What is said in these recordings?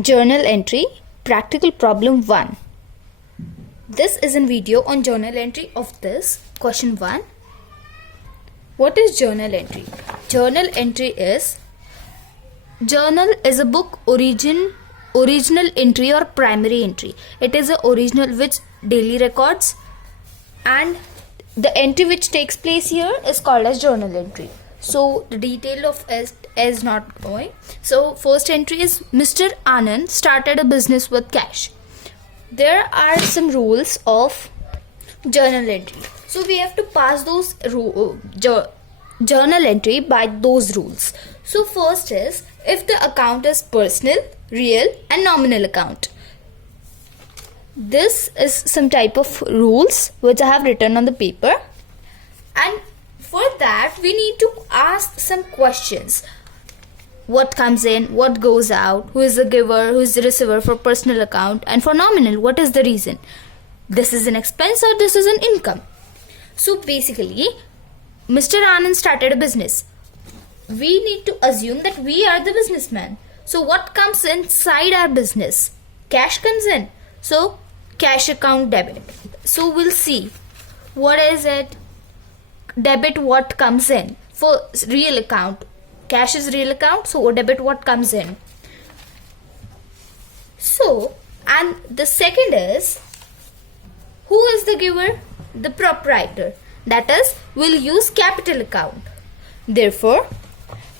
Journal entry, practical problem 1. This is a video on journal entry of this. Question 1. What is journal entry? Journal entry is a book original entry or primary entry. It is a original which daily records, and the entry which takes place here is called as journal entry. So the detail of it is not going. So first entry is Mr. Anand started a business with cash. There are some rules of journal entry. So we have to pass those journal entry by those rules. So first is if the account is personal, real and nominal account. This is some type of rules which I have written on the paper, and for that we need to ask some questions. What comes in, what goes out, who is the giver, who is the receiver for personal account, and for nominal, what is the reason? This is an expense or this is an income? So basically, Mr. Anand started a business. We need to assume that we are the businessman. So what comes inside our business? Cash comes in. So cash account debit. So we'll see what is it. Debit what comes in. For real account, cash is real account, so debit what comes in. So, and the second is, who is the giver? The proprietor. That is, we'll use capital account. Therefore,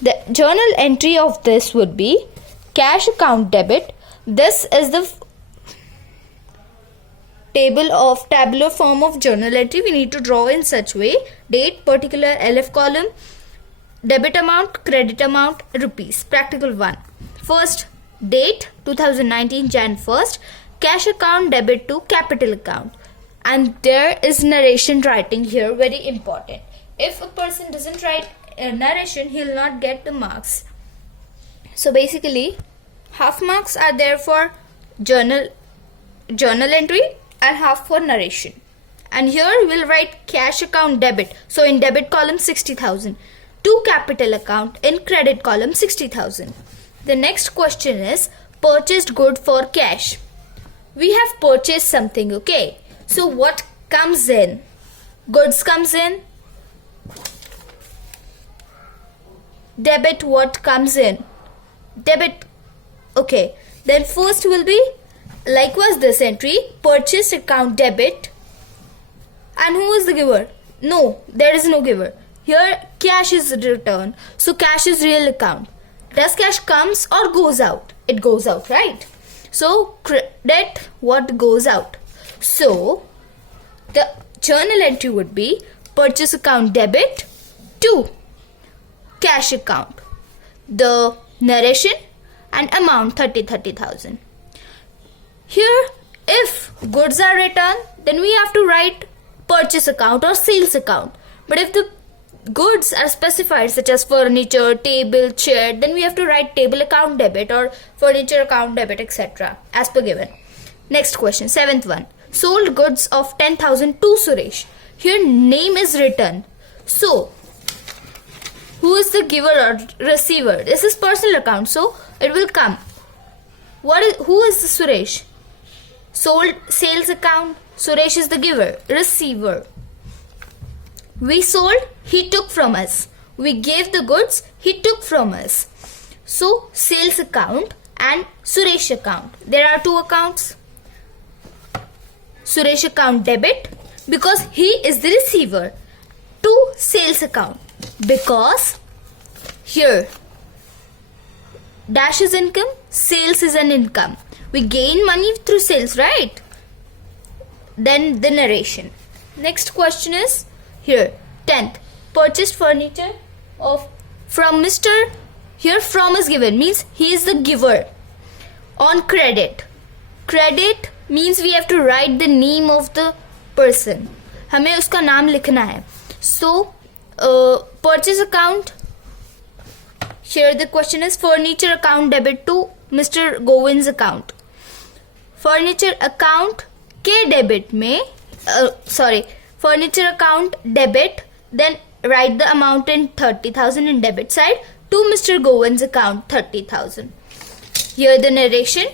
the journal entry of this would be cash account debit. This is the tabular form of journal entry. We need to draw in such way: date, particular, LF column, debit amount, credit amount, rupees. Practical 1. First, date 2019 Jan 1st, cash account debit to capital account. And there is narration writing here, very important. If a person doesn't write narration, he'll not get the marks. So basically, half marks are there for journal entry and half for narration. And here we'll write cash account debit. So in debit column 60,000. To capital account, in credit column 60,000. The next question is purchased good for cash. We have purchased something, okay? So what comes in? Goods comes in. Debit what comes in? Debit, okay. Then first will be likewise this entry, purchase account debit. And who is the giver? No, there is no giver. Here cash is returned. So cash is real account. Does cash comes or goes out? It goes out, right? So credit what goes out. So the journal entry would be purchase account debit to cash account. The narration and amount 30,000. Here if goods are returned, then we have to write purchase account or sales account. But if the goods are specified such as furniture, table, chair, then we have to write table account debit or furniture account debit, etc. as per given. Next question, 7th one. Sold goods of 10,000 to Suresh. Here name is written. So who is the giver or receiver? This is personal account, so it will come. Who is the Suresh? Sold sales account. Suresh is the giver, receiver. We sold, he took from us. We gave the goods, he took from us. So sales account and Suresh account. There are two accounts. Suresh account debit because he is the receiver, to sales account because here dash is income, sales is an income. We gain money through sales, right? Then the narration. Next question is here 10th, purchased furniture from Mr. Here from is given, means he is the giver. On credit. Credit means we have to write the name of the person. हमें उसका नाम लिखना है. So purchase account. Here the question is furniture account debit to Mr. Govind's account. Furniture account के debit में furniture account debit, then write the amount in 30,000 in debit side to Mr. Govind's account 30,000. Here the narration.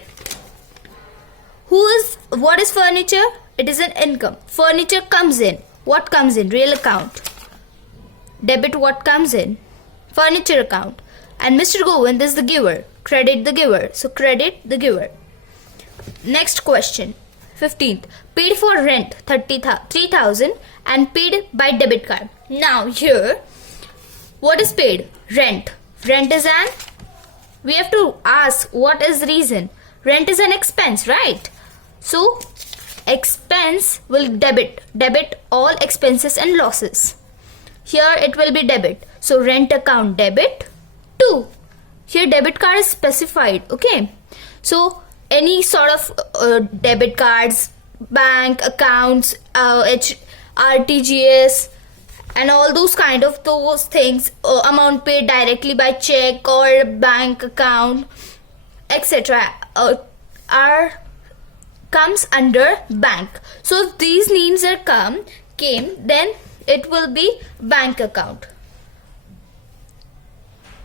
What is furniture? It is an income. Furniture comes in. What comes in? Real account. Debit what comes in? Furniture account. And Mr. Govind is the giver. Credit the giver. So credit the giver. Next question. 15th. Paid for rent 3,000 and paid by debit card. Now here, what is paid? Rent. Rent is an, we have to ask what is the reason. Rent is an expense, right? So expense will debit all expenses and losses. Here it will be debit. So rent account debit 2. Here debit card is specified. Okay. So any sort of debit cards, bank accounts, RTGS and all those kind of those things, amount paid directly by check or bank account, etc. Comes under bank. So if these names are came, then it will be bank account.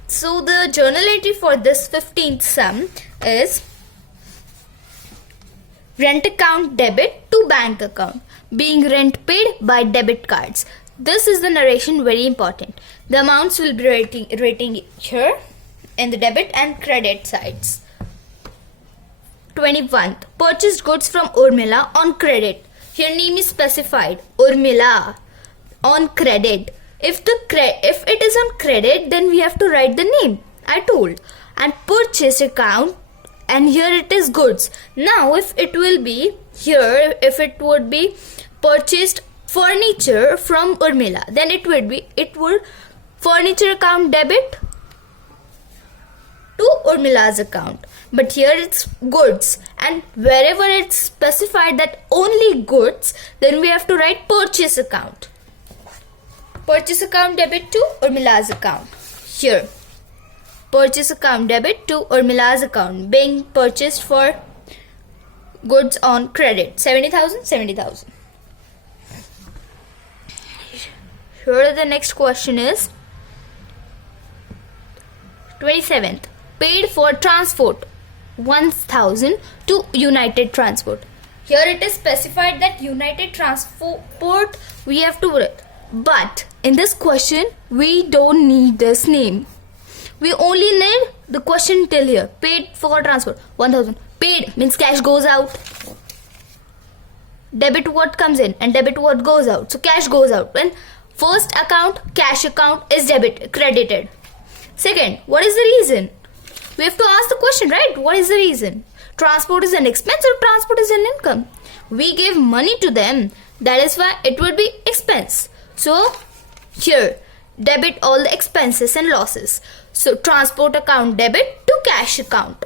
So the journal entry for this 15th sum is rent account debit to bank account, being rent paid by debit cards. This is the narration, very important. The amounts will be rating here in the debit and credit sides. 21th. Purchased goods from Urmila on credit. Here name is specified. Urmila on credit. If it is on credit, then we have to write the name I told. And purchase account, and here it is goods. Now if it will be here, if it would be purchased furniture from Urmila, then it would furniture account debit to Urmila's account. But here it's goods, and wherever it's specified that only goods, then we have to write purchase account. Purchase account debit to Urmila's account. Here, purchase account debit to Urmila's account, being purchased for goods on credit. 70,000, 70,000. Here the next question is 27th. Paid for transport 1,000 to United Transport. Here it is specified that United Transport we have to write. But in this question, we don't need this name. We only need the question till here. Paid for transport 1,000. Paid means cash goes out. Debit what comes in and debit what goes out. So cash goes out. When first account, cash account is credited. Second, what is the reason? We have to ask the question, right? What is the reason? Transport is an expense or transport is an income? We gave money to them. That is why it would be expense. So here, debit all the expenses and losses. So transport account debit to cash account.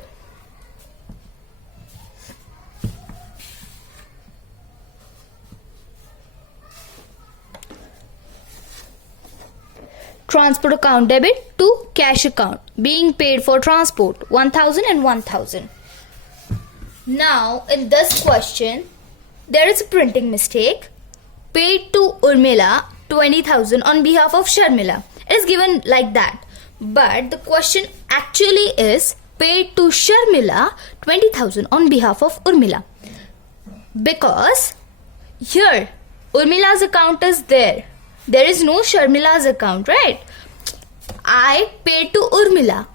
Transport account debit to cash account, being paid for transport 1,000 and 1,000. Now in this question, there is a printing mistake. Paid to Urmila 20,000 on behalf of Sharmila. It is given like that. But the question actually is paid to Sharmila 20,000 on behalf of Urmila. Because here Urmila's account is there. There is no Sharmila's account, right? I paid to Urmila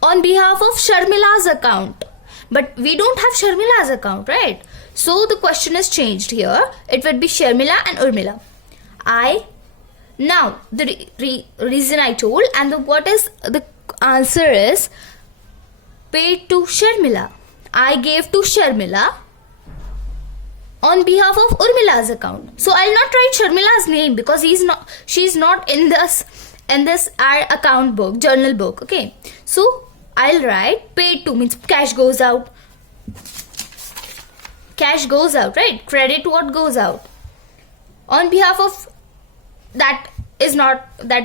on behalf of Sharmila's account. But we don't have Sharmila's account, right? So the question is changed here. It would be Sharmila and Urmila. Now the reason I told, and what is the answer is paid to Sharmila. I gave to Sharmila on behalf of Urmila's account. So I'll not write Sharmila's name because she's not in this our account book, journal book. Okay. So I'll write paid to means cash goes out. Cash goes out, right? Credit what goes out. On behalf of that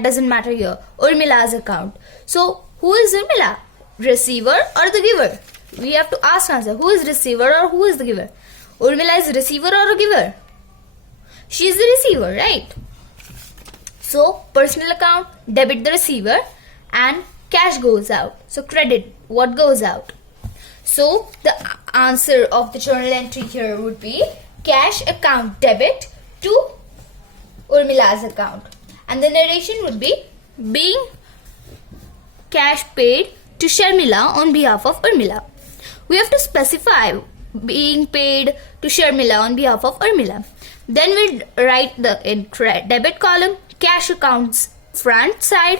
doesn't matter here. Urmila's account. So who is Urmila? Receiver or the giver? We have to ask answer. Who is receiver or who is the giver? Urmila is receiver or a giver? She is the receiver, right? So personal account, debit the receiver and cash goes out. So credit what goes out. So the answer of the journal entry here would be cash account debit to Urmila's account. And the narration would be being cash paid to Sharmila on behalf of Urmila. We have to specify being paid to Sharmila on behalf of Urmila. Then we'll write in debit column cash accounts front side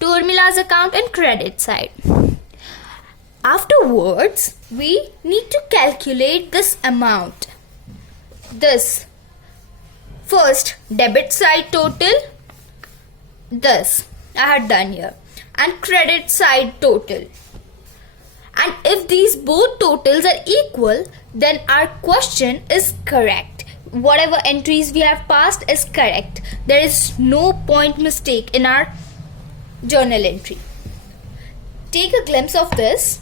to Urmila's account and credit side. Afterwards, we need to calculate this amount. This first debit side total, this I had done here, and credit side total. And if these both totals are equal, then our question is correct. Whatever entries we have passed is correct. There is no point mistake in our journal entry. Take a glimpse of this.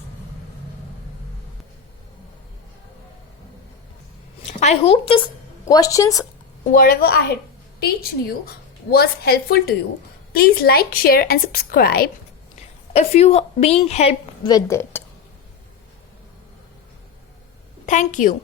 I hope this questions, whatever I had teaching you, was helpful to you. Please like, share and subscribe if you being helped with it. Thank you.